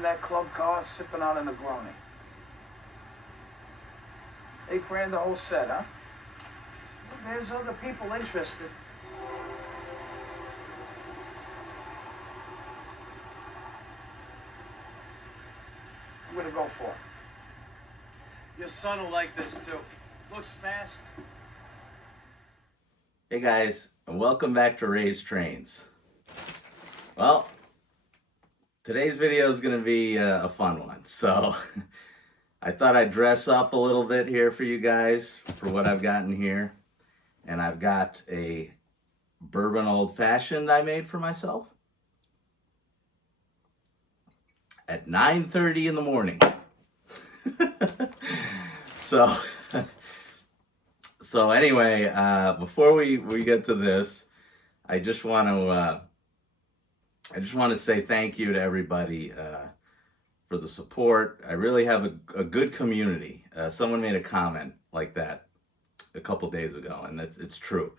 in that club car sipping on a Negroni. $8 the whole set, huh? There's other people interested. I'm gonna go for it. Your son will like this too. Looks fast. Hey guys, and welcome back to Ray's Trains. Well, today's video is going to be a fun one. So I thought I'd dress up a little bit here for you guys for what I've gotten here. And I've got a bourbon old fashioned I made for myself at 9:30 in the morning. So anyway, before we get to this, I just want to say thank you to everybody for the support. I really have a good community. Someone made a comment like that a couple days ago, and it's true.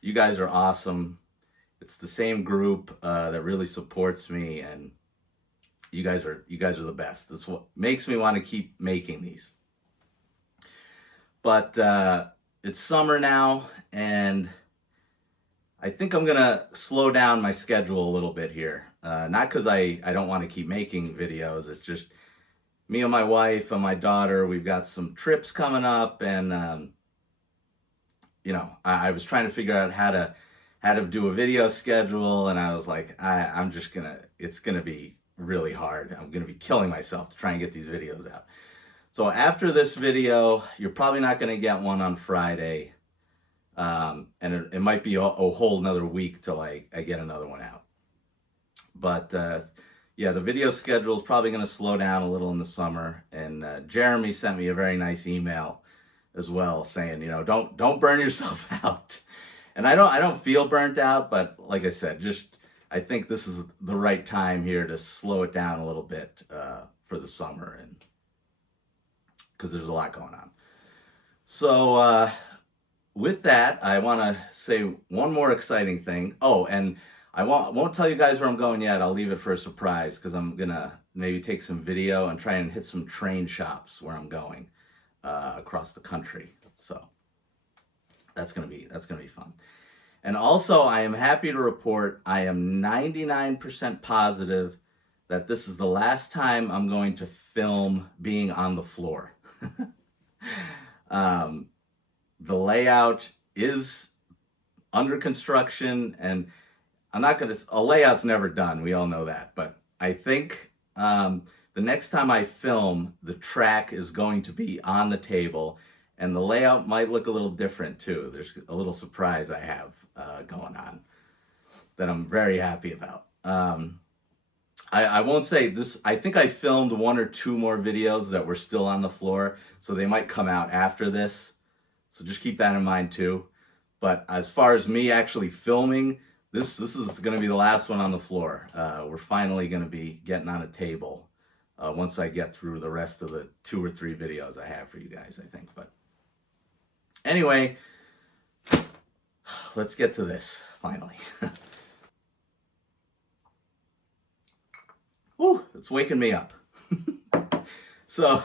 You guys are awesome. It's the same group that really supports me, and you guys are the best. That's what makes me want to keep making these. But it's summer now, and I think I'm gonna slow down my schedule a little bit here. Not because I don't want to keep making videos. It's just me and my wife and my daughter, we've got some trips coming up, and I was trying to figure out how to do a video schedule, and I was like, it's gonna be really hard. I'm gonna be killing myself to try and get these videos out. So after this video, you're probably not going to get one on Friday, and it might be a whole another week till I get another one out. But yeah, the video schedule is probably going to slow down a little in the summer. And Jeremy sent me a very nice email as well, saying, don't burn yourself out. And I don't feel burnt out, but like I said, I think this is the right time here to slow it down a little bit for the summer, and because there's a lot going on. So with that, I want to say one more exciting thing. Oh, and I won't tell you guys where I'm going yet. I'll leave it for a surprise, because I'm gonna maybe take some video and try and hit some train shops where I'm going across the country. So that's gonna be fun. And also, I am happy to report I am 99% positive that this is the last time I'm going to film being on the floor. The layout is under construction, and a layout's never done. We all know that. But I think the next time I film, the track is going to be on the table, and the layout might look a little different too. There's a little surprise I have going on that I'm very happy about. I won't say this. I think I filmed one or two more videos that were still on the floor, so they might come out after this. So just keep that in mind too. But as far as me actually filming, this is going to be the last one on the floor. We're finally going to be getting on a table once I get through the rest of the 2 or 3 videos I have for you guys, I think. But anyway, let's get to this finally. Whew, it's waking me up. So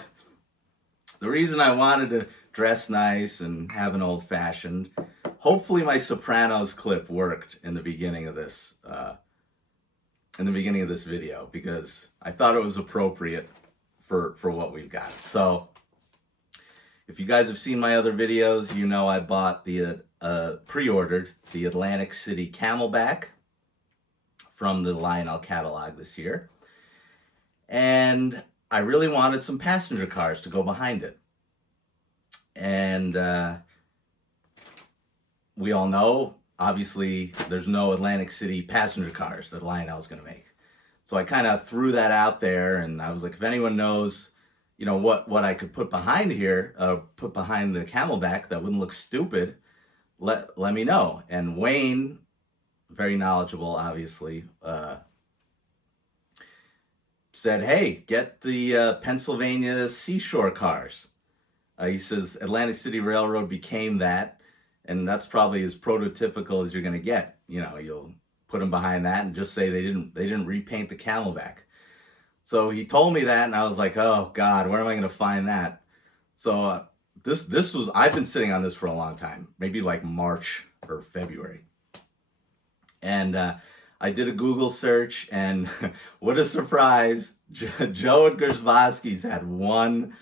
the reason I wanted to dress nice and have an old fashioned, hopefully my Sopranos clip worked in the beginning of this video, because I thought it was appropriate for what we've got. So if you guys have seen my other videos, you know I bought pre-ordered the Atlantic City camelback from the Lionel catalog this year. And I really wanted some passenger cars to go behind it. And we all know, obviously, there's no Atlantic City passenger cars that Lionel's going to make. So I kind of threw that out there, and I was like, if anyone knows, what I could put behind here, put behind the camelback that wouldn't look stupid, let me know. And Wayne, very knowledgeable, obviously, said, hey, get the Pennsylvania Seashore cars. He says Atlantic City Railroad became that, and that's probably as prototypical as you're going to get. You'll put them behind that and just say they didn't repaint the camelback. So he told me that, and I was like, oh God, where am I going to find that? So this was, I've been sitting on this for a long time, maybe like March or February. And I did a Google search, and what a surprise. Joe and Gersvosky's had one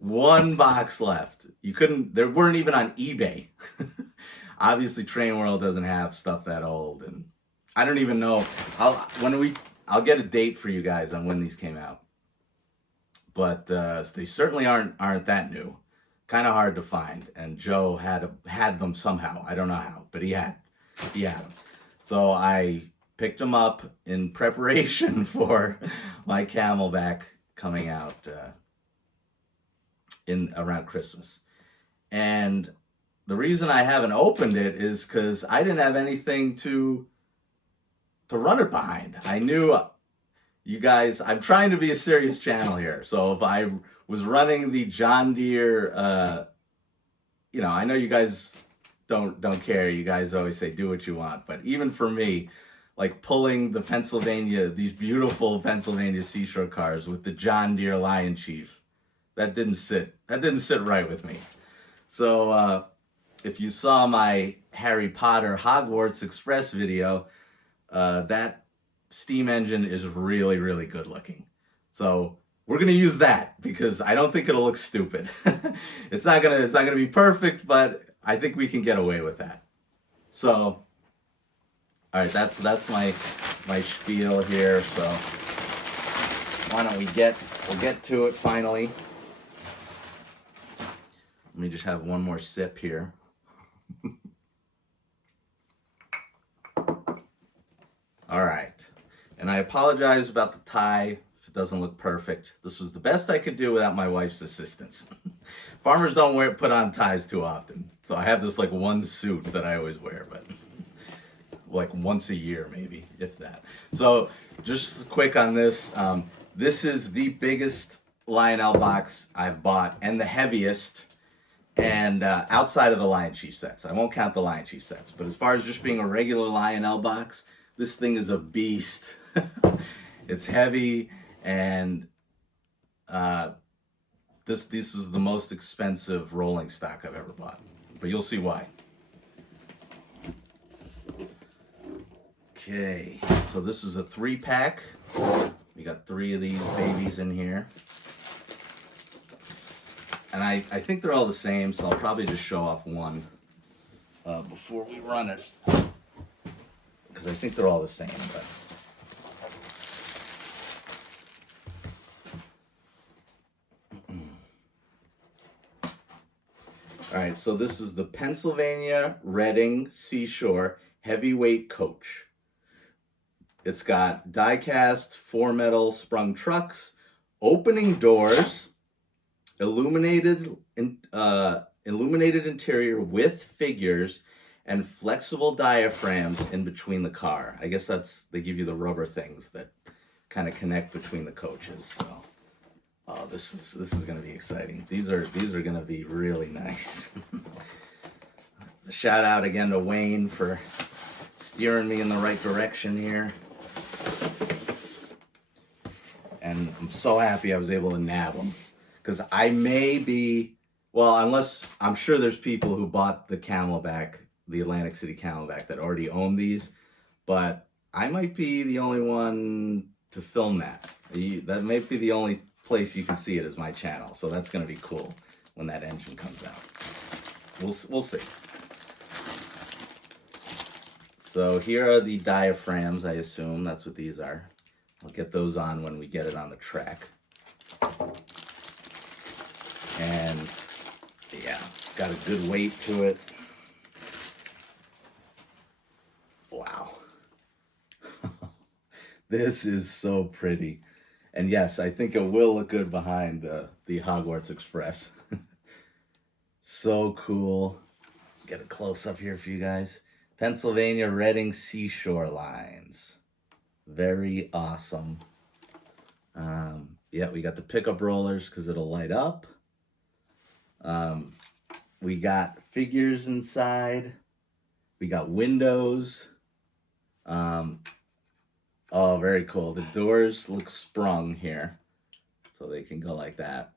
box left. You couldn't, they weren't even on eBay. Obviously Train World doesn't have stuff that old, and I don't even know. I'll get a date for you guys on when these came out. But they certainly aren't that new. Kind of hard to find, and Joe had them somehow. I don't know how, but he had them. So I picked them up in preparation for my camelback coming out in around Christmas. And the reason I haven't opened it is because I didn't have anything to run it behind. I knew you guys, I'm trying to be a serious channel here. So if I was running the John Deere, I know you guys don't care. You guys always say do what you want. But even for me, like pulling the these beautiful Pennsylvania Seashore cars with the John Deere Lion Chief, that didn't sit right with me. So if you saw my Harry Potter Hogwarts Express video, that steam engine is really, really good looking. So we're gonna use that because I don't think it'll look stupid. It's not gonna be perfect, but I think we can get away with that. So, all right, that's my spiel here. So why don't we'll get to it finally. Let me just have one more sip here. All right. And I apologize about the tie if it doesn't look perfect. This was the best I could do without my wife's assistance. Farmers don't put on ties too often. So I have this like one suit that I always wear, but like once a year maybe, if that. So just quick on this. This is the biggest Lionel box I've bought and the heaviest. And outside of the Lion Chief sets. I won't count the Lion Chief sets. But as far as just being a regular Lionel box, this thing is a beast. It's heavy, and this is the most expensive rolling stock I've ever bought. But you'll see why. Okay, so this is a 3-pack. We got 3 of these babies in here. And I think they're all the same, so I'll probably just show off one before we run it. Because I think they're all the same. But all right, so this is the Pennsylvania Reading Seashore Heavyweight Coach. It's got die-cast 4-metal sprung trucks, opening doors, illuminated interior with figures, and flexible diaphragms in between the car. I guess they give you the rubber things that kind of connect between the coaches. So, this is going to be exciting. These are going to be really nice. Shout out again to Wayne for steering me in the right direction here. And I'm so happy I was able to nab them. Because I may be, well, unless, I'm sure there's people who bought the camelback, the Atlantic City camelback, that already own these, but I might be the only one to film that. That may be the only place you can see it is my channel, so that's going to be cool when that engine comes out. We'll see. So here are the diaphragms, I assume. That's what these are. I'll get those on when we get it on the track. And yeah, it's got a good weight to it. Wow. This is so pretty. And yes, I think it will look good behind the Hogwarts Express. So cool. Get a close up here for you guys. Pennsylvania Reading Seashore lines. Very awesome. Yeah, we got the pickup rollers because it'll light up. We got figures inside. We got windows. Oh, very cool. The doors look sprung here, so they can go like that.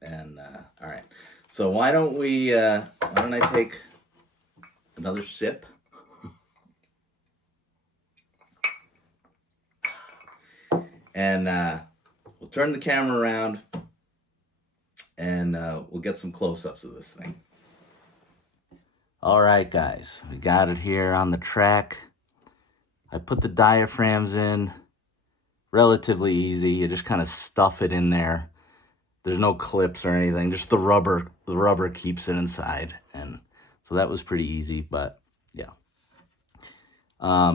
And all right, so why don't I take another sip? And we'll turn the camera around, and we'll get some close-ups of this thing. All right, guys, we got it here on the track. I put the diaphragms in, relatively easy. You just kind of stuff it in there. There's no clips or anything, just the rubber. The rubber keeps it inside, and so that was pretty easy, but yeah.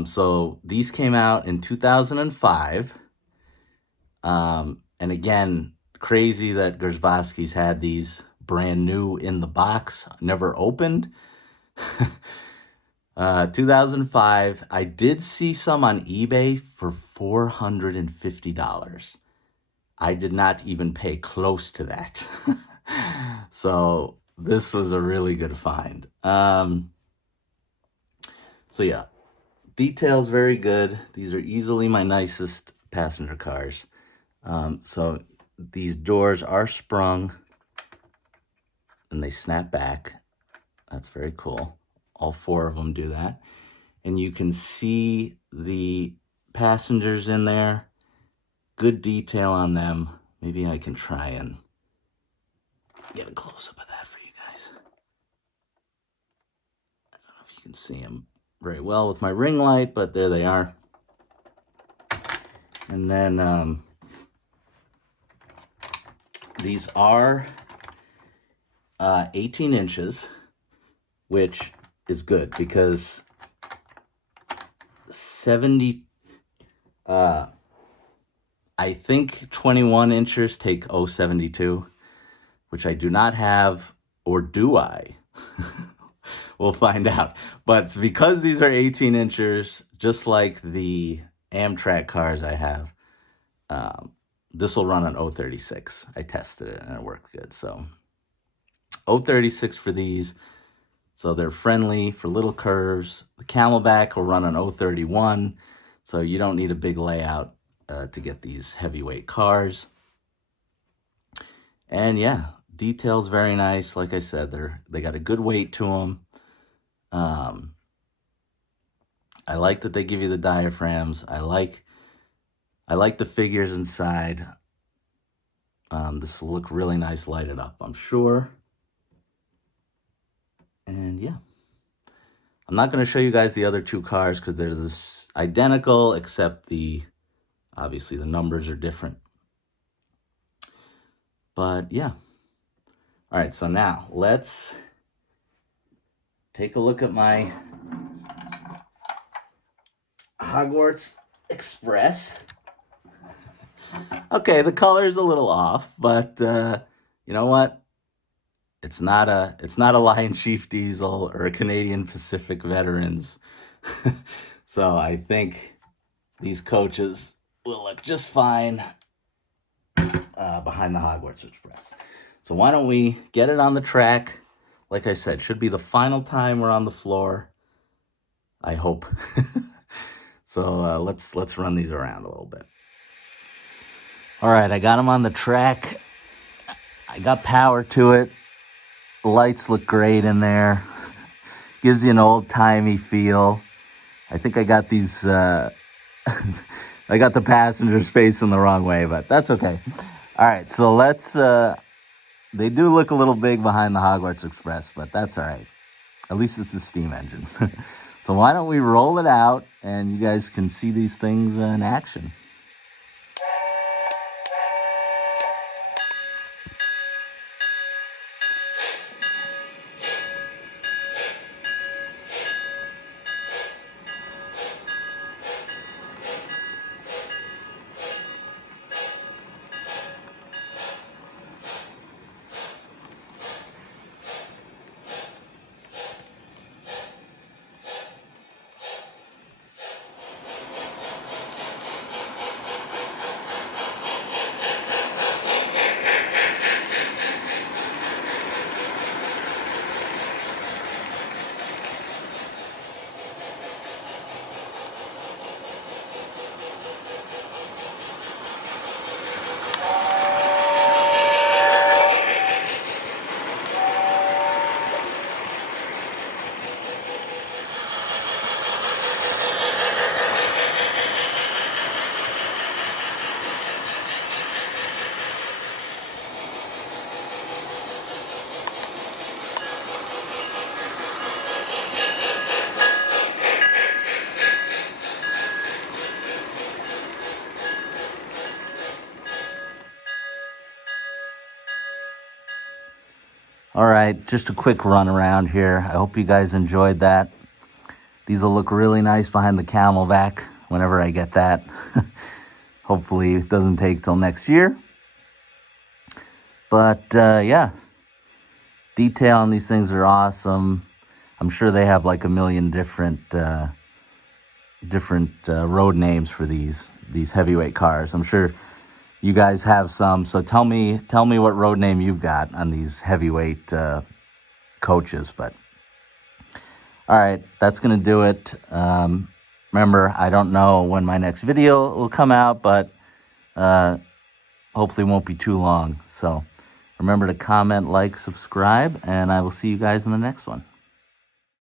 So these came out in 2005. And again, crazy that Gersbowski's had these brand new in the box, never opened. 2005. I did see some on eBay for $450. I did not even pay close to that. So this was a really good find. So yeah, details very good. These are easily my nicest passenger cars. So these doors are sprung and they snap back. That's very cool. All four of them do that. And you can see the passengers in there. Good detail on them. Maybe I can try and get a close-up of that for you guys. I don't know if you can see them very well with my ring light, but there they are. And then these are 18 inches, which is good because 70, I think 21 inches take 072, which I do not have, or do I? We'll find out. But because these are 18 inches, just like the Amtrak cars I have, this will run on 036. I tested it and it worked good. So 036 for these. So they're friendly for little curves. The camelback will run on 031. So you don't need a big layout to get these heavyweight cars. And yeah, details very nice. Like I said, they got a good weight to them. I like that they give you the diaphragms. I like the figures inside. This will look really nice lighted up, I'm sure. And yeah, I'm not going to show you guys the other two cars because they're this identical, except obviously the numbers are different. But yeah. All right, so now let's take a look at my Hogwarts Express. Okay, the color's a little off, but you know what? It's not a Lion Chief diesel or a Canadian Pacific Veterans. So I think these coaches will look just fine behind the Hogwarts Express. So why don't we get it on the track? Like I said, should be the final time we're on the floor. I hope. So let's run these around a little bit. All right, I got them on the track. I got power to it. The lights look great in there. Gives you an old-timey feel. I think I got these, I got the passengers facing the wrong way, but that's okay. All right, so let's, they do look a little big behind the Hogwarts Express, but that's all right. At least it's a steam engine. So why don't we roll it out and you guys can see these things in action. All right, just a quick run around here. I hope you guys enjoyed that. These will look really nice behind the camelback whenever I get that. Hopefully it doesn't take till next year. But yeah, detail on these things are awesome. I'm sure they have like a million different road names for these heavyweight cars. I'm sure you guys have some, so tell me what road name you've got on these heavyweight coaches. But all right, that's gonna do it. Remember, I don't know when my next video will come out, but hopefully it won't be too long. So remember to comment, like, subscribe, and I will see you guys in the next one.